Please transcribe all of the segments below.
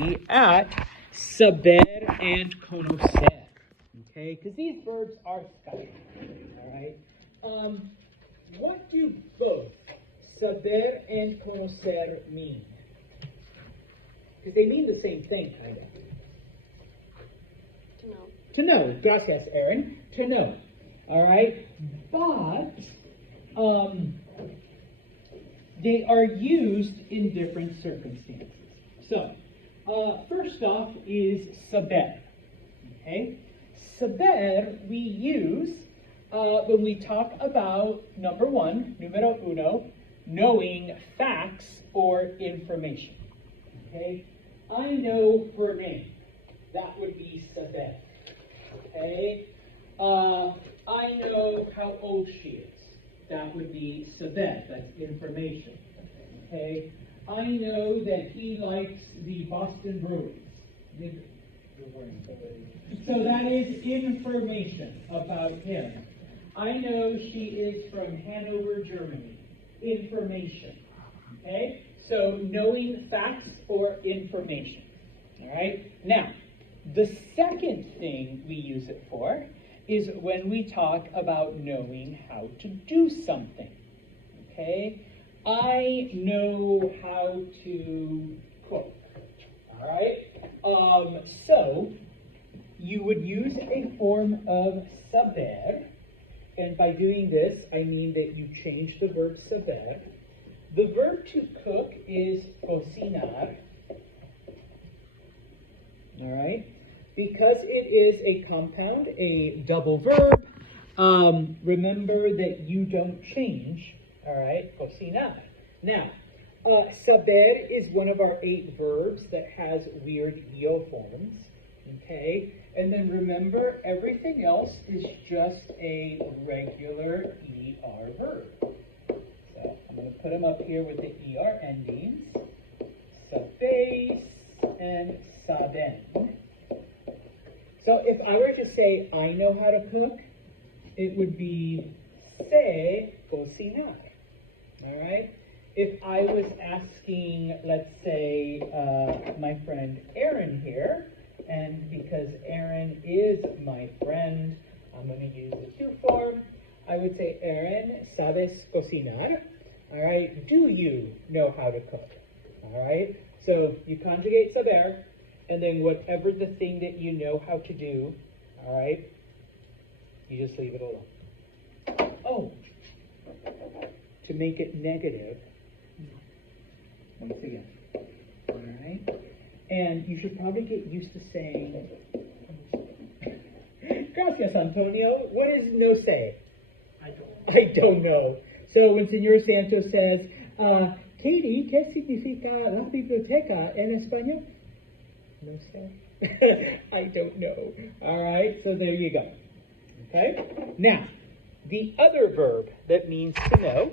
be at saber and conocer. Okay, because these verbs are special. All right. What do both saber and conocer mean? Because they mean the same thing, kind of. To know. To know. Gracias, Aaron. To know. All right. But they are used in different circumstances. So, first off is saber. Okay. Saber we use when we talk about number one, numero uno, knowing facts or information. Okay. I know her name. That would be saber. Okay. I know how old she is. That would be saber. That's information. Okay. I know that he likes the Boston Bruins. So that is information about him. I know she is from Hanover, Germany. Information. Okay? So knowing facts or information. All right? Now, the second thing we use it for is when we talk about knowing how to do something. Okay? I know how to cook. All right? So you would use a form of saber, and by doing this, I mean that you change the verb saber. The verb to cook is cocinar. All right? Because it is a compound, a double verb, remember that you don't change. All right? Cocinar. Now, saber is one of our 8 verbs that has weird io forms. Okay? And then remember, everything else is just a regular ER verb. So I'm going to put them up here with the ER endings. Sabes and saben. So if I were to say, I know how to cook, it would be sé cocinar. All right? If I was asking, let's say, my friend Aaron here, and because Aaron is my friend, I'm going to use the to form. I would say, Aaron, ¿sabes cocinar? All right, do you know how to cook? All right, so you conjugate saber, and then whatever the thing that you know how to do, all right, you just leave it alone. Oh, to make it negative, once again, all right? And you should probably get used to saying, gracias, Antonio. What is no say? I don't know. So when Senor Santos says, Katie, ¿qué significa la biblioteca en español? No sé. I don't know. All right, so there you go. Okay? Now, the other verb that means to know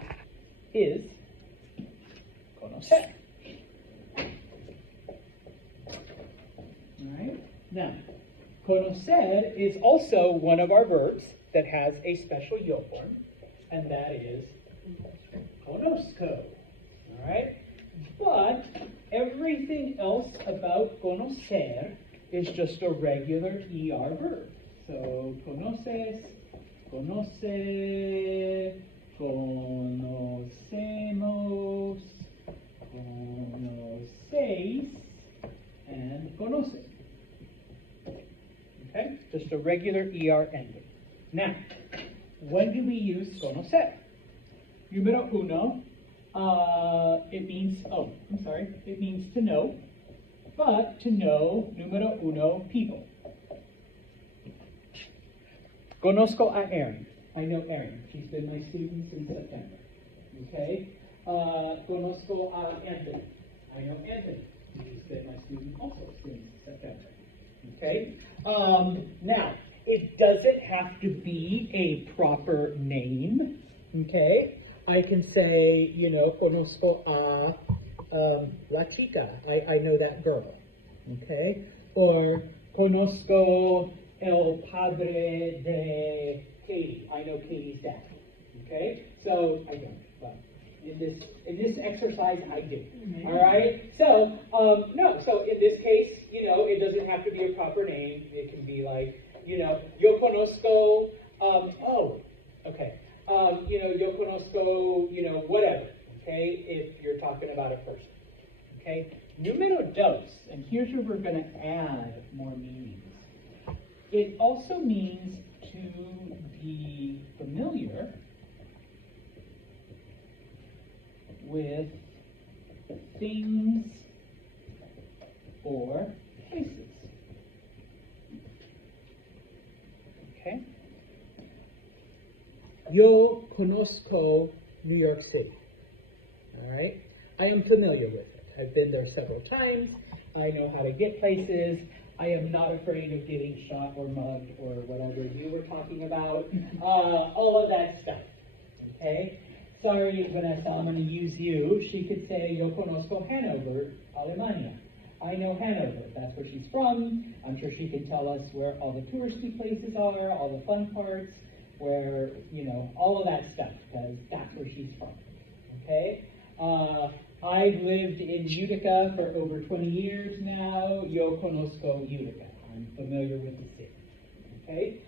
is conocer. Alright, now, conocer is also one of our verbs that has a special yo form, and that is conozco. Alright, but everything else about conocer is just a regular ER verb. So, conoces, conoce, conocemos, conoceis, and conoce. Okay? Just a regular ER ending. Now, when do we use conocer? Numero uno, it means to know, but to know, numero uno, people. Conozco a Erin. I know Erin. She's been my student since September. Okay? Conozco a Anthony. I know Anthony. He's been my student also since September. Okay? Now, it doesn't have to be a proper name. Okay? I can say, conozco a la chica. I know that girl. Okay? Or conozco el padre de Katie. I know Katie's dad. Okay? So I don't. But in this exercise, I do. All right. So no. So in this case, close. And here's where we're going to add more meanings. It also means to be familiar with things or places. Okay? Yo conozco New York City. All right? I am familiar with it. I've been there several times. I know how to get places. I am not afraid of getting shot or mugged or whatever you were talking about. All of that stuff. Okay? Sorry, Vanessa, I'm going to use you. She could say, Yo conozco Hanover, Alemania. I know Hanover. That's where she's from. I'm sure she can tell us where all the touristy places are, all the fun parts, where, you know, all of that stuff, because that's where she's from. Okay? I've lived in Utica for over 20 years now. Yo conozco Utica. I'm familiar with the city. Okay?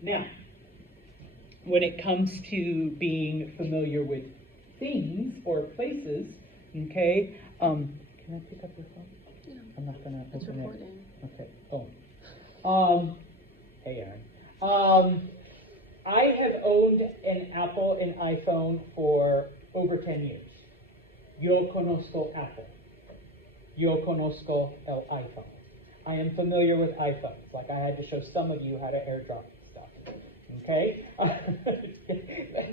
Now, when it comes to being familiar with things or places, okay, can I pick up your phone? Yeah. I'm not gonna It's open recording. it. Okay. Oh. Hey, Aaron. I have owned an Apple and iPhone for over 10 years. Yo conozco Apple. Yo conozco el iPhone. I am familiar with iPhones. Like I had to show some of you how to airdrop stuff. Okay?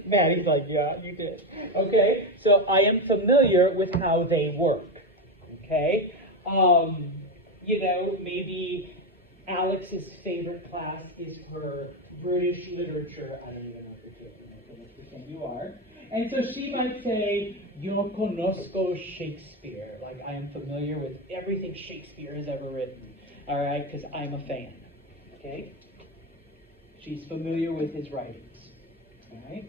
Maddie's like, yeah, you did. Okay? So I am familiar with how they work. Okay? You know, maybe Alex's favorite class is her British literature. I don't even know if you're joking. You are. And so she might say, Yo conozco Shakespeare. Like, I am familiar with everything Shakespeare has ever written. All right? Because I'm a fan. Okay? She's familiar with his writings. All right?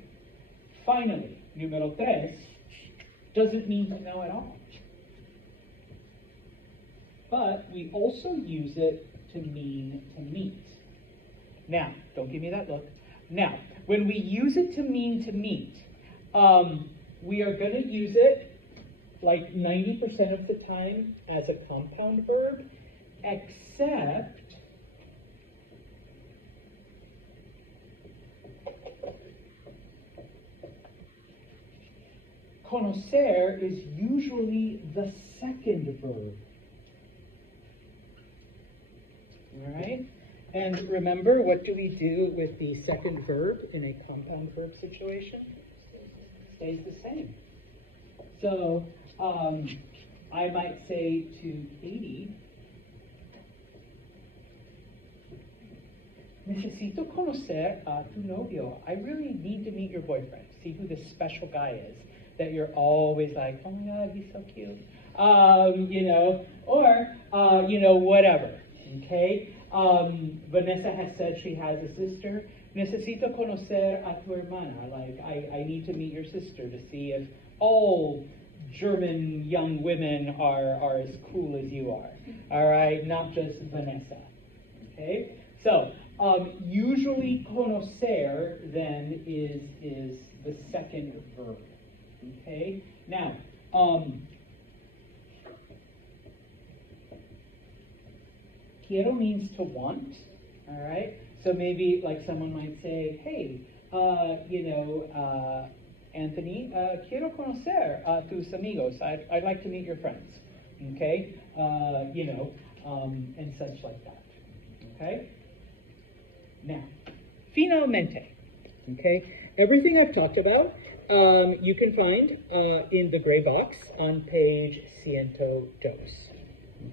Finally, número tres doesn't mean to know at all. But we also use it to mean to meet. Now, don't give me that look. Now, when we use it to mean to meet, we are going to use it like 90% of the time as a compound verb, except conocer is usually the second verb. All right? And remember, what do we do with the second verb in a compound verb situation? Stays the same. So, I might say to Katie, Necesito conocer a tu novio. I really need to meet your boyfriend. See who this special guy is that you're always like, oh my God, he's so cute. You know, or, you know, whatever. Okay? Vanessa has said she has a sister. Necesito conocer a tu hermana. Like, I need to meet your sister to see if all German young women are as cool as you are. All right? Not just Vanessa. Okay? So, usually conocer then is the second verb. Okay? Now, quiero means to want, all right? So maybe like someone might say, hey, you know, Anthony, quiero conocer a tus amigos. I'd like to meet your friends, okay? You know, and such like that, okay? Now, finalmente, okay? Everything I've talked about, you can find in the gray box on page 102,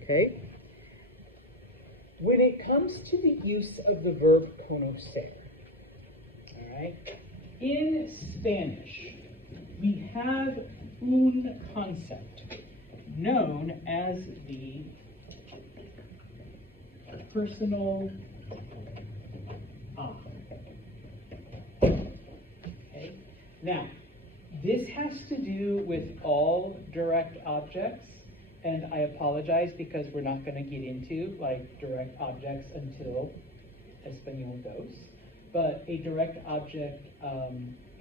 okay? When it comes to the use of the verb conocer, all right, in Spanish, we have un concept known as the personal Okay. Now, this has to do with all direct objects. And I apologize because we're not going to get into like direct objects until Espanol goes. But a direct object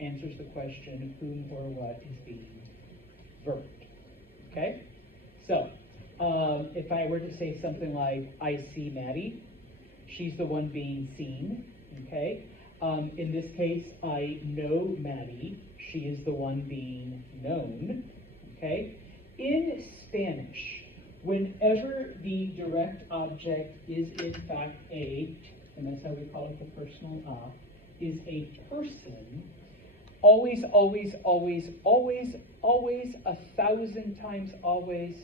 answers the question whom or what is being verbed. Okay? So, If I were to say something like, I see Maddie, she's the one being seen, okay? In this case, I know Maddie, she is the one being known, okay? In Spanish, whenever the direct object is in fact a, and that's how we call it the personal is a person, always, always, always, always, always, 1,000 times always,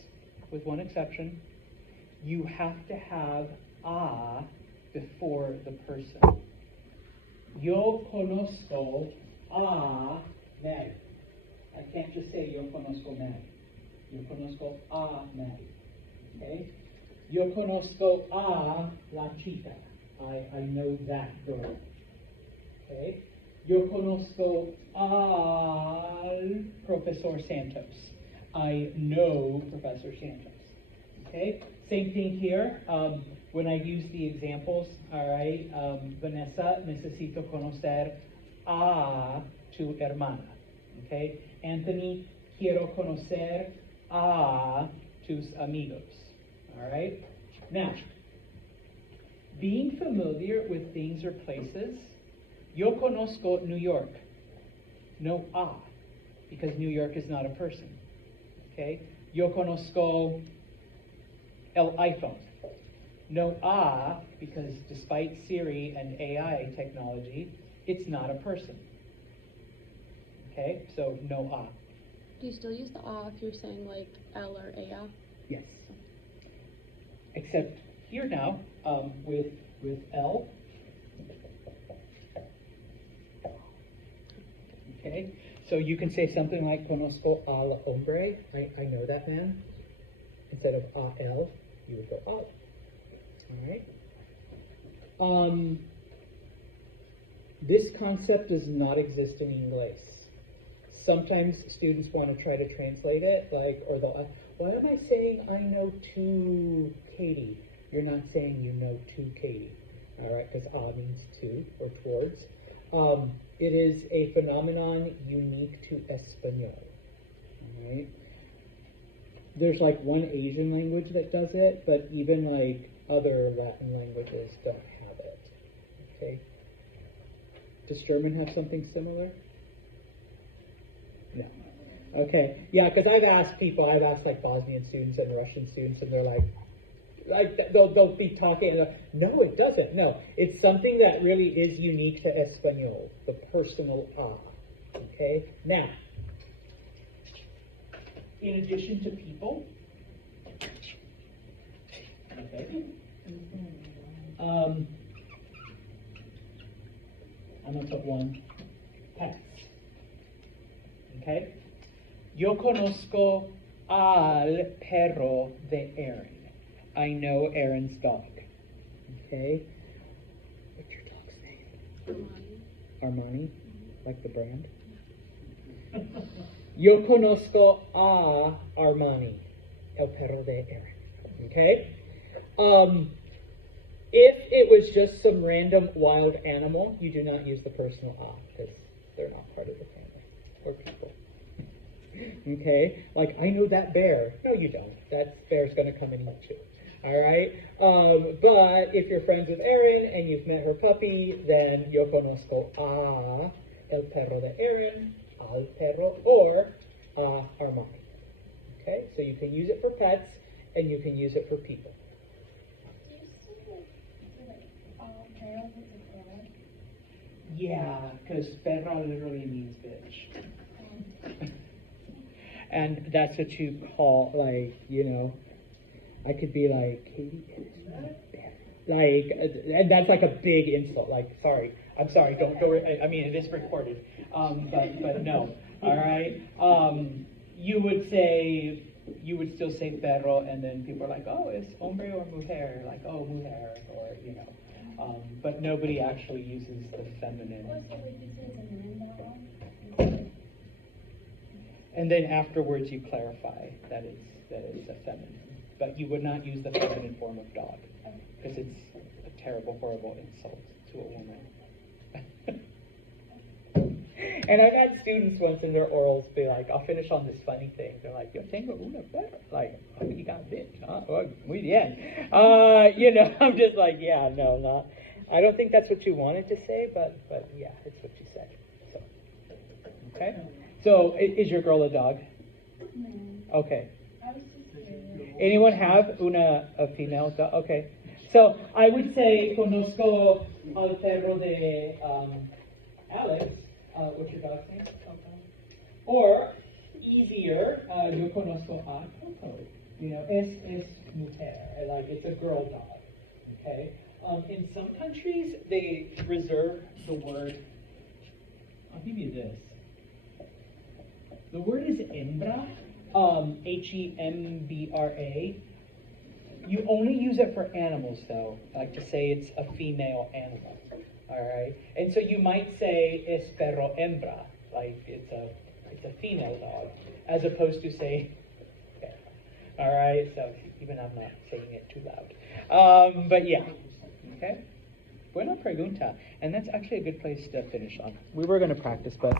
with one exception, you have to have a before the person. Yo conozco a Maddie. I can't just say yo conozco Maddie. Yo conozco a Maddie. Okay? Yo conozco a la chica. I know that girl. Okay? Yo conozco al Profesor Santos. I know Professor Santos. Okay? Same thing here. When I use the examples, all right, Vanessa, necesito conocer a tu hermana. Okay? Anthony, quiero conocer a tus amigos. All right? Now, being familiar with things or places, yo conozco New York. No a, because New York is not a person. Okay? Yo conozco el iPhone. No a, because despite Siri and AI technology, it's not a person. Okay? So no a. Do you still use the a if you're saying like L or a? Yes. Except here now, with L. Okay? So you can say something like conozco al hombre. I know that man. Instead of a el, you would go al. All right? This concept does not exist in English. Sometimes students want to try to translate it, like, or they'll, why am I saying I know to Katie? You're not saying you know to Katie, all right, because a means to or towards. It is a phenomenon unique to Espanol, all right? There's like one Asian language that does it, but even like other Latin languages don't have it, okay? Does German have something similar? No. Okay, yeah, because I've asked like Bosnian students and Russian students, and they're like they'll be talking, and no, it doesn't. No, it's something that really is unique to Espanol, the personal a. Okay, now, in addition to people, okay, I'm gonna put one, pets. Okay? Yo conozco al perro de Aaron. I know Aaron's dog. Okay? What's your dog's name? Armani? Like the brand? Yo conozco a Armani, el perro de Aaron. Okay? If it was just some random wild animal, you do not use the personal a, because they're not part of the family or people. Okay? Like, I know that bear. No, you don't. That bear's going to come and eat you. All right? But if you're friends with Erin and you've met her puppy, then yo conozco a el perro de Erin, al perro, or Armani. Okay? So you can use it for pets, and you can use it for people. Yeah, because perro literally means bitch. And that's what you call, like, you know, I could be like, Katie is my bitch. Like, and that's like a big insult. Like, sorry, I'm sorry, don't go, I mean, it is recorded. But no, all right? You would still say perro, and then people are like, oh, it's hombre or mujer, like, oh, mujer, or, you know. But nobody actually uses the feminine. And then afterwards you clarify that it's a feminine. But you would not use the feminine form of dog, because it's a terrible, horrible insult to a woman. And I've had students once in their orals be like, I'll finish on this funny thing. They're like, yo tengo una perra. Like, oh, you got a bitch, huh? Oh, muy bien. I'm just like, yeah, no, not. I don't think that's what you wanted to say, but yeah, it's what you said. So, okay. So, is your girl a dog? No. Okay. I was just curious. Anyone have a female dog? Okay. So, I would say, conozco al perro de Alex. What's your dog's name? Or, easier, yo conozco a Coco. Es mujer. Like, it's a girl dog. Okay? In some countries, they reserve the word. I'll give you this. The word is hembra, Hembra. You only use it for animals, though, like to say it's a female animal. All right, and so you might say es perro hembra, like it's a female dog, as opposed to say. Okay. All right, so even I'm not saying it too loud, but yeah. Okay. Buena pregunta, and that's actually a good place to finish on. We were going to practice, but.